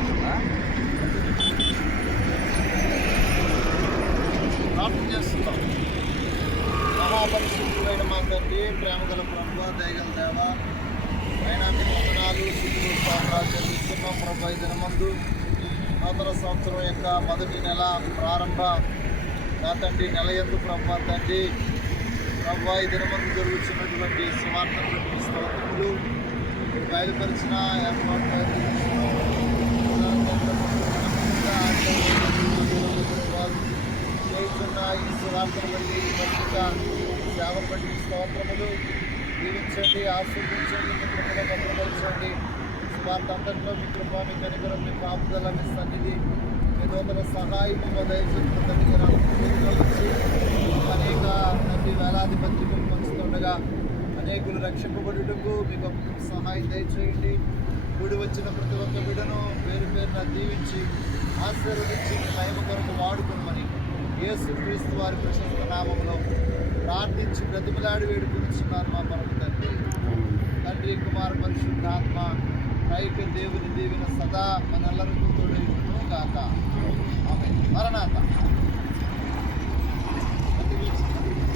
వస్తుందా ప్రార్థన చేస్తున్నాం. మహాపరిశుద్ధుడైన మా తండ్రి ప్రేమ గల ప్రభు దయగల దేవ అయినా మీ వందనాలు చెల్లిస్తున్నాం ప్రభు. ఈ దినమందు నూతన సంవత్సరం యొక్క మొదటి నెల ప్రారంభ నా తండ్రి నెల ఎందు ప్రభు తండ్రి ప్రభు ఈ దినమందు జరుగుతున్నటువంటి స్వార్థ స్తోత్రములు బయలుపరిచిన ఏర్పాటు చేస్తున్న ఈ సువార్తను బట్టి ప్రస్తుత సేవ బట్టి స్తోత్రములు దీవించండి ఆస్వాదించండి మీ కృపలో భద్రపరచండి. సువార్త అంతట్లో మీ కృప మీ కనికరం మీ పాపుదల మీ సన్నిధి మీ సహాయం దయచేసి తండ్రి వచ్చి అనేక తండ్రి వేలాది పత్రికలు పంచుతుండగా అనేకులు రక్షింపబడుటకు మీకు సహాయం దయచేయండి. గుడి వచ్చిన ప్రతి ఒక్క బిడను పేరు పేరున దీవించి ఆశీర్వదించి మీ కొరకు వాడుకోమని యేసు క్రీస్తు వారి ప్రశస్త నామంలో ప్రార్థించి బ్రతిమలాడి వేడుకొనిస్తున్నారు మా పరమ తండ్రి. తండ్రి కుమార పరిశుద్ధాత్మ రైక దేవుని దీవిన సదా మనందరికీ తోడైను కాక ఆమె మరణాత.